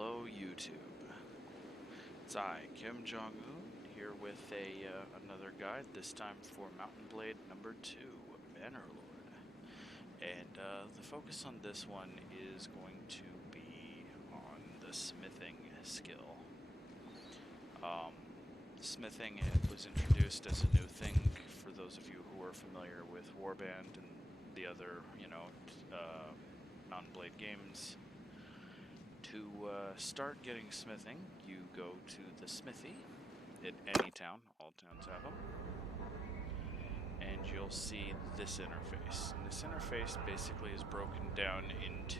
Hello YouTube. It's I, Kim Jong-un, here with another guide, this time for Mountain Blade number 2, Bannerlord. And the focus on this one is going to be on the smithing skill. Smithing was introduced as a new thing for those of you who are familiar with Warband and the other, Mountain Blade games. To start getting smithing, you go to the smithy at any town. All towns have them. And you'll see this interface. And this interface basically is broken down into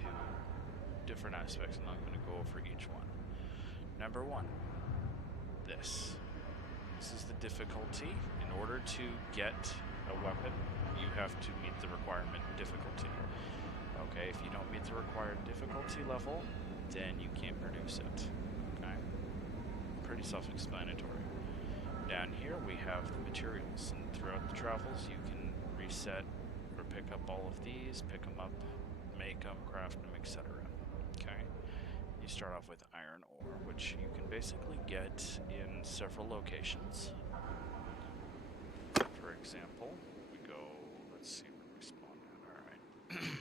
different aspects, and I'm going to go over each one. Number one, this. This is the difficulty. In order to get a weapon, you have to meet the requirement difficulty. Okay, if you don't meet the required difficulty level, then you can't produce it. Okay? Pretty self-explanatory. Down here we have the materials, and throughout the travels you can reset or pick up all of these, pick them up, make them, craft them, etc. Okay? You start off with iron ore, which you can basically get in several locations. For example, we go, let's see where we spawn at. Alright.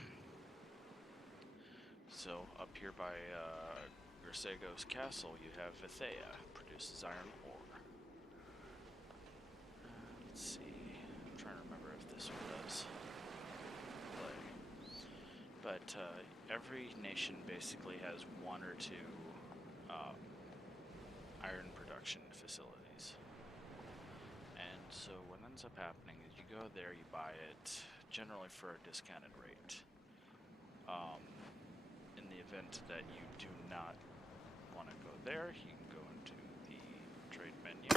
So, up here by Grissego's castle, you have Vithea, produces iron ore. Let's see, I'm trying to remember if this one does play. But every nation basically has one or two iron production facilities. And so what ends up happening is you go there, you buy it, generally for a discounted rate. In the event that you do not want to go there, you can go into the trade menu,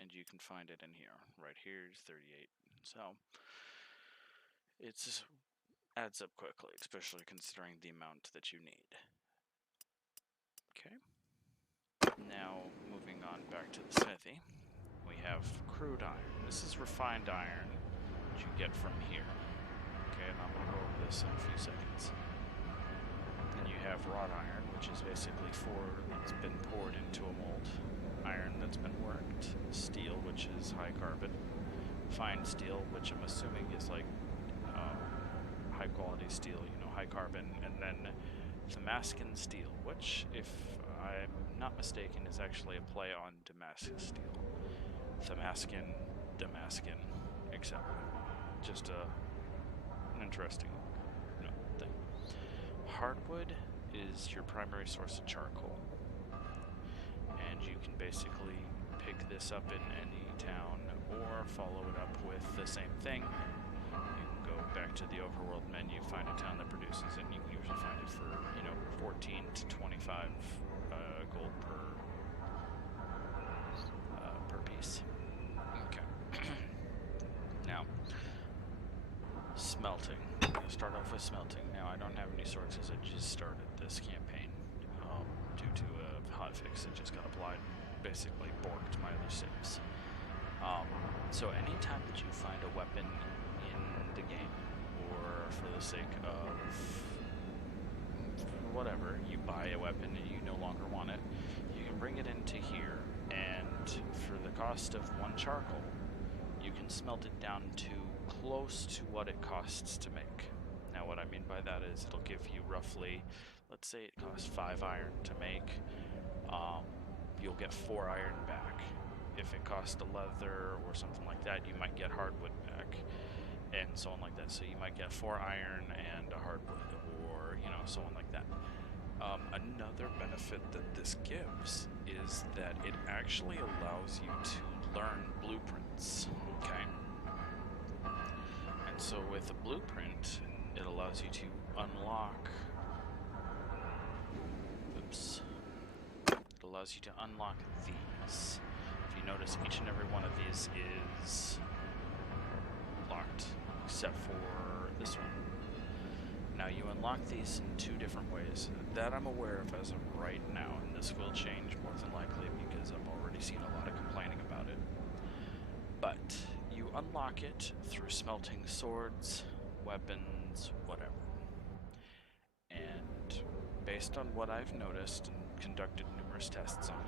and you can find it in here. Right here is 38. So it adds up quickly, especially considering the amount that you need. Okay. Now moving on back to the smithy, we have crude iron. This is refined iron that you get from here. Okay, and I'm going to go over this in a few seconds. Then you have wrought iron, which is basically that's been poured into a mold. Iron that's been worked. Steel, which is high carbon. Fine steel, which I'm assuming is like high quality steel, high carbon. And then Damascus steel, which, if I'm not mistaken, is actually a play on Damascus steel. Damascus, etc. Just an interesting thing. Hardwood is your primary source of charcoal, and you can basically pick this up in any town or follow it up with the same thing. You can go back to the overworld menu, find a town that produces it, and you can usually find it for 14 to 25 gold per piece. Okay. Now, smelting. I'm going to start off with smelting. Now, I don't have any swords because I just started this campaign due to a hotfix that just got applied. Basically borked my other saves. So anytime that you find a weapon in the game, or for the sake of whatever, you buy a weapon and you no longer want it, you can bring it into here, and for the cost of 1 charcoal, you can smelt it down to close to what it costs to make. Now what I mean by that is it'll give you roughly, let's say it costs 5 iron to make, you'll get 4 iron back. If it costs a leather or something like that, you might get hardwood back, and so on like that. So you might get 4 iron and a hardwood, or so on like that. Another benefit that this gives is that it actually allows you to learn blueprints. Okay. And so with a blueprint, it allows you to unlock. Oops. It allows you to unlock these. If you notice, each and every one of these is locked, except for this one. Now, you unlock these in 2 different ways that I'm aware of as of right now, and this will change more than likely because I've already seen a lot of complaining about it. But you unlock it through smelting swords, weapons, whatever. And based on what I've noticed and conducted numerous tests on,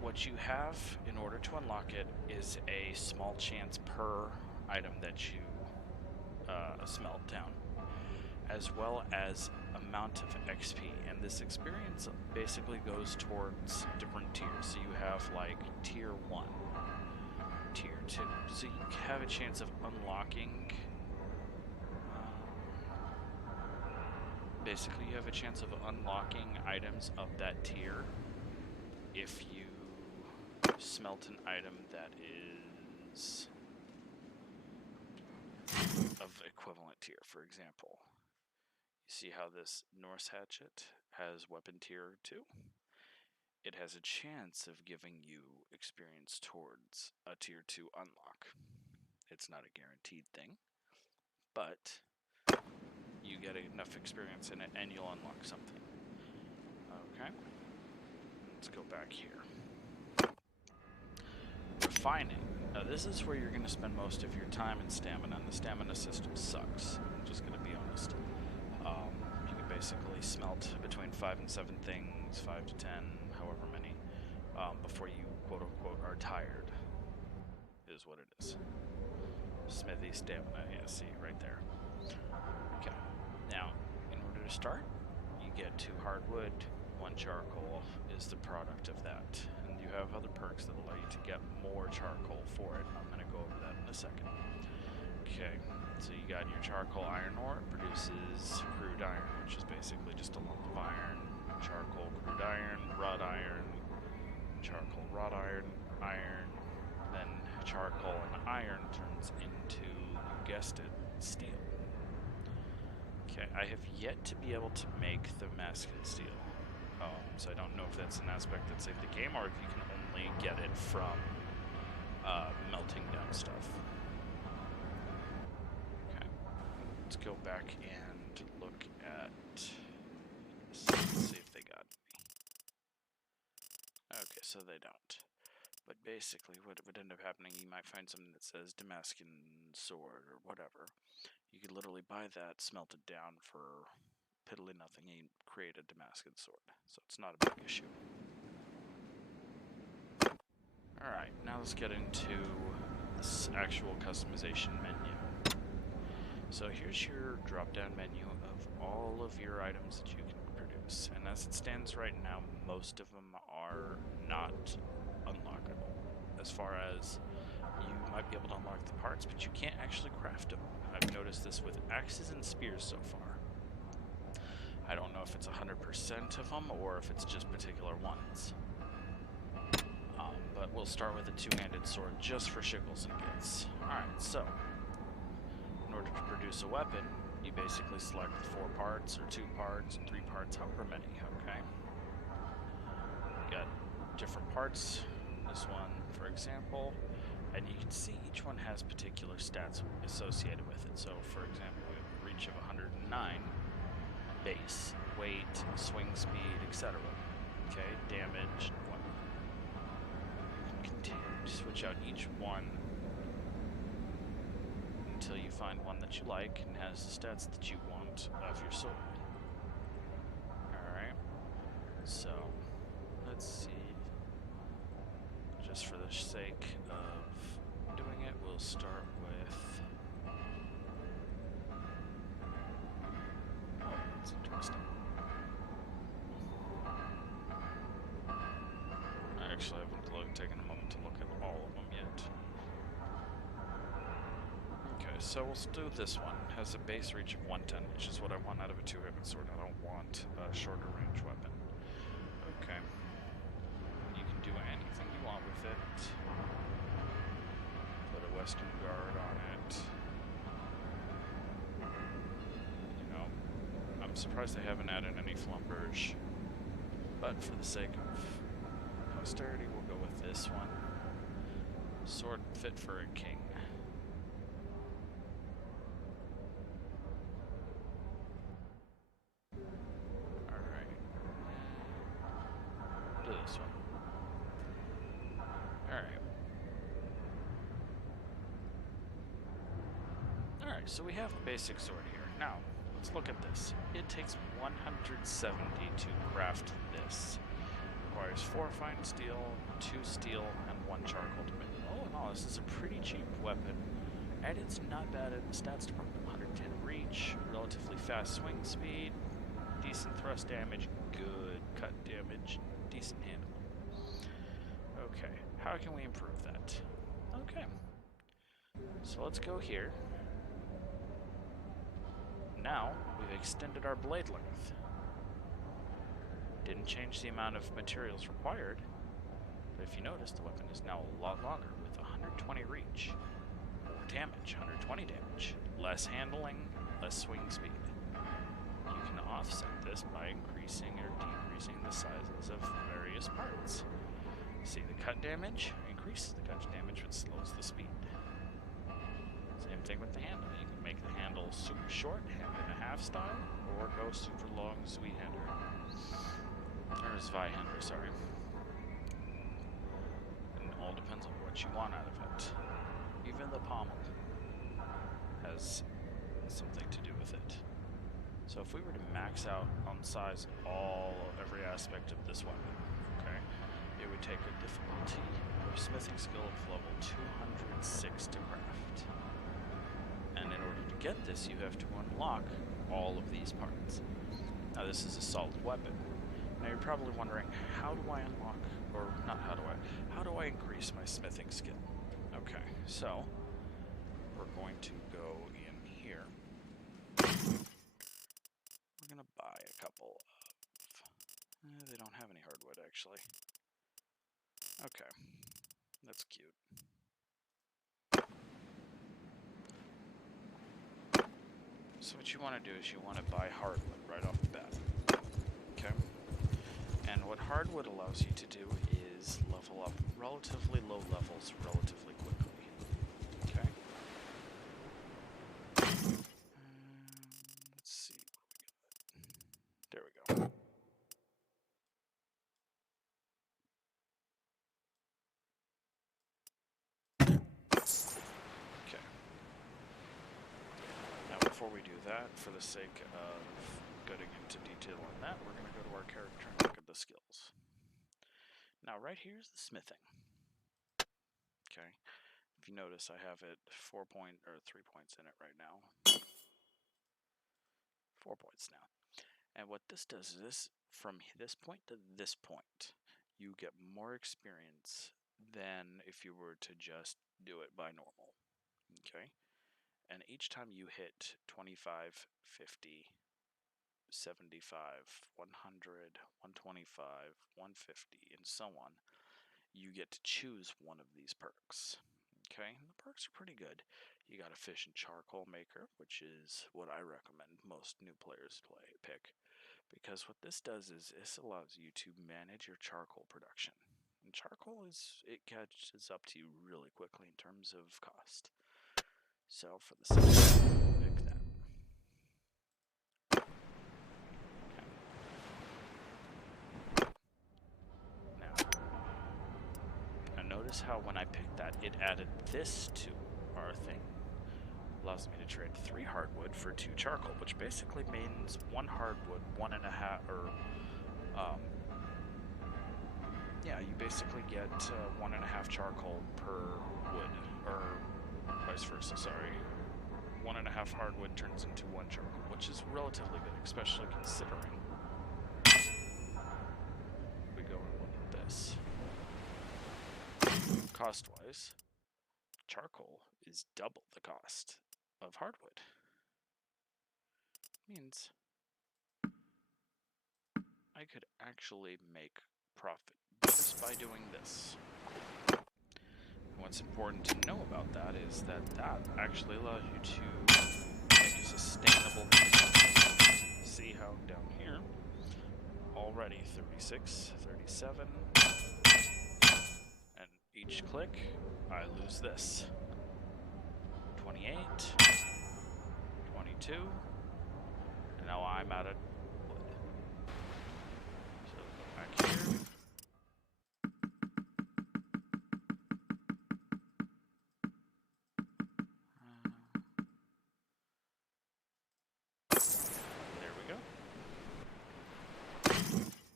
what you have in order to unlock it is a small chance per item that you smelt down, as well as amount of XP. And this experience basically goes towards different tiers. So you have like tier 1, tier 2. So you have a chance of unlocking, basically you have a chance of unlocking items of that tier if you smelt an item that is of equivalent tier. For example, you see how this Norse hatchet has weapon tier 2? It has a chance of giving you experience towards a tier 2 unlock. It's not a guaranteed thing, but you get enough experience in it and you'll unlock something. Okay, let's go back here. Refining. Now this is where you're going to spend most of your time and stamina, and the stamina system sucks. I'm just going to be honest. You can basically smelt between 5 and 7 things, 5 to 10, however many, before you quote-unquote are tired, is what it is. Smithy stamina, yeah, see, right there. Okay, now, in order to start, you get 2 hardwood, 1 charcoal is the product of that. And you have other perks that allow you to get more charcoal for it. I'm going to go over that in a second. Okay, so you got your charcoal iron ore. It produces crude iron, which is basically just a lump of iron. Charcoal, crude iron, wrought iron, charcoal, wrought iron, iron. Then charcoal and iron turns into, you guessed it, steel. Okay, I have yet to be able to make the masculine steel. So I don't know if that's an aspect that's in the game or if you can only get it from melting down stuff. Okay, let's go back and look at this. Let's see if they got me. Okay, so they don't. But basically what would end up happening, you might find something that says Damascus sword or whatever. You could literally buy that, smelt it down for piddly nothing, and create a Damascus sword. So it's not a big issue. Alright, now let's get into this actual customization menu. So here's your drop-down menu of all of your items that you can produce. And as it stands right now, most of them are not unlockable. As far as you might be able to unlock the parts, but you can't actually craft them. I've noticed this with axes and spears so far. I don't know if it's 100% of them or if it's just particular ones. But we'll start with a two-handed sword just for shiggles and gits. Alright, so in order to produce a weapon, you basically select 4 parts or 2 parts, 3 parts, however many, okay? You got different parts. This one, for example, and you can see each one has particular stats associated with it. So, for example, we have a reach of 109, base, weight, swing speed, etc. Okay, damage, what? You can continue to switch out each one until you find one that you like and has the stats that you want of your sword. Alright, so let's see. Just for the sake of doing it, we'll start with... Oh, that's interesting. I actually haven't taken a moment to look at all of them yet. Okay, so we'll do this one. It has a base reach of 110, which is what I want out of a two-handed sword. I don't want a shorter range weapon. Okay. You can do anything you want with it. Put a Western Guard on it. You know, I'm surprised they haven't added any flamberge. But for the sake of posterity, we'll go with this one. Sword fit for a king. Alright. Do this one. Alright. Alright, so we have a basic sword here. Now, let's look at this. It takes 170 to craft this. Requires 4 fine steel, 2 steel, and 1 charcoal to make. Oh no, this is a pretty cheap weapon. And it's not bad in the stats department. 110 reach, relatively fast swing speed, decent thrust damage, good cut damage, decent handling. Okay, how can we improve that? Okay, so let's go here. Now, we've extended our blade length. Didn't change the amount of materials required, but if you notice, the weapon is now a lot longer with 120 reach. More damage, 120 damage. Less handling, less swing speed. You can offset this by increasing or decreasing the sizes of various parts. See the cut damage? Increases the cut damage, but slows the speed. Same thing with the handle. You can make the handle super short, hand and a half style, or go super long, Zweihander. Or Zweihander, sorry. And it all depends on what you want out of it. Even the pommel has something to do with it. So if we were to max out on size every aspect of this weapon, okay, it would take a difficulty or smithing skill of level 206 to craft. And in order to get this, you have to unlock all of these parts. Now this is a solid weapon. Now you're probably wondering, how do I unlock, or not how do I increase my smithing skill? Okay, so we're going to go in here. We're gonna buy a couple of, they don't have any hardwood actually. Okay, that's cute. So what you want to do is you want to buy hardwood right off the bat. Okay? And what hardwood allows you to do is level up relatively low levels relatively quickly. Okay? Let's see. There we go. Okay. Now before we do that, for the sake of getting into detail on that, we're going to go to our character and look at the skills. Now right here is the smithing. Okay. If you notice, I have it 3 points in it right now. 4 points now. And what this does is from this point to this point, you get more experience than if you were to just do it by normal. Okay? And each time you hit 25, 50, 75, 100, 125, 150, and so on, you get to choose one of these perks. Okay, and the perks are pretty good. You got Efficient Charcoal Maker, which is what I recommend most new players pick, because what this does is this allows you to manage your charcoal production. And charcoal it catches up to you really quickly in terms of cost. So for the second, pick that. Now notice how when I picked that, it added this to our thing. Allows me to trade 3 hardwood for 2 charcoal, which basically means 1 hardwood, 1.5, or yeah, you basically get 1.5 charcoal per wood, or vice versa. Sorry, 1.5 hardwood turns into 1 charcoal, which is relatively good, especially considering we go and look at this. Cost-wise, charcoal is double the cost of hardwood. Means I could actually make profit just by doing this. And what's important to know about that is that actually allows you to make a sustainable business. See how down here, already 36, 37, and each click, I lose this. 28, 22, and now I'm out of wood. So go back here.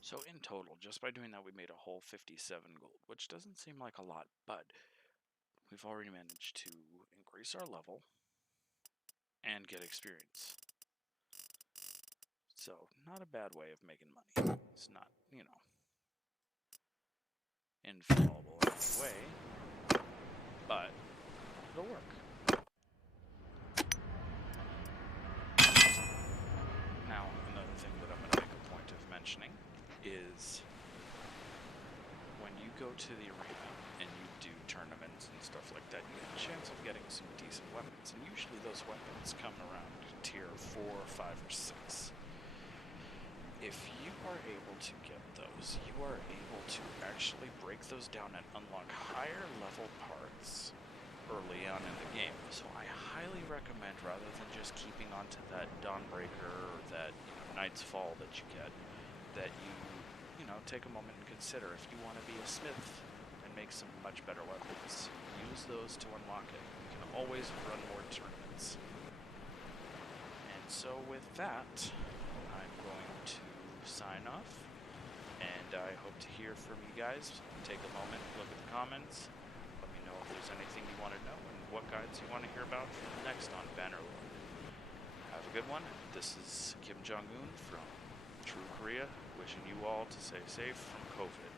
So in total, just by doing that, we made a whole 57 gold, which doesn't seem like a lot, but we've already managed to increase our level and get experience. So, not a bad way of making money. It's not, you know, infallible in any way, but it'll work. Now, another thing that I'm going to make a point of mentioning is when you go to the arena and you do tournaments and stuff like that, you have a chance of getting some decent weapons, and usually those weapons come around tier 4, 5, or 6. If you are able to get those, you are able to actually break those down and unlock higher level parts early on in the game. So I highly recommend, rather than just keeping on to that Dawnbreaker or that Knight's Fall that you get, that you take a moment and consider if you want to be a smith and make some much better weapons. Use those to unlock it. You can always run more tournaments. And so with that, I'm going to sign off, and I hope to hear from you guys. Take a moment, look at the comments, let me know if there's anything you want to know and what guides you want to hear about next on Bannerlord. Have a good one. This is Kim Jong-un from True Korea, wishing you all to stay safe from COVID.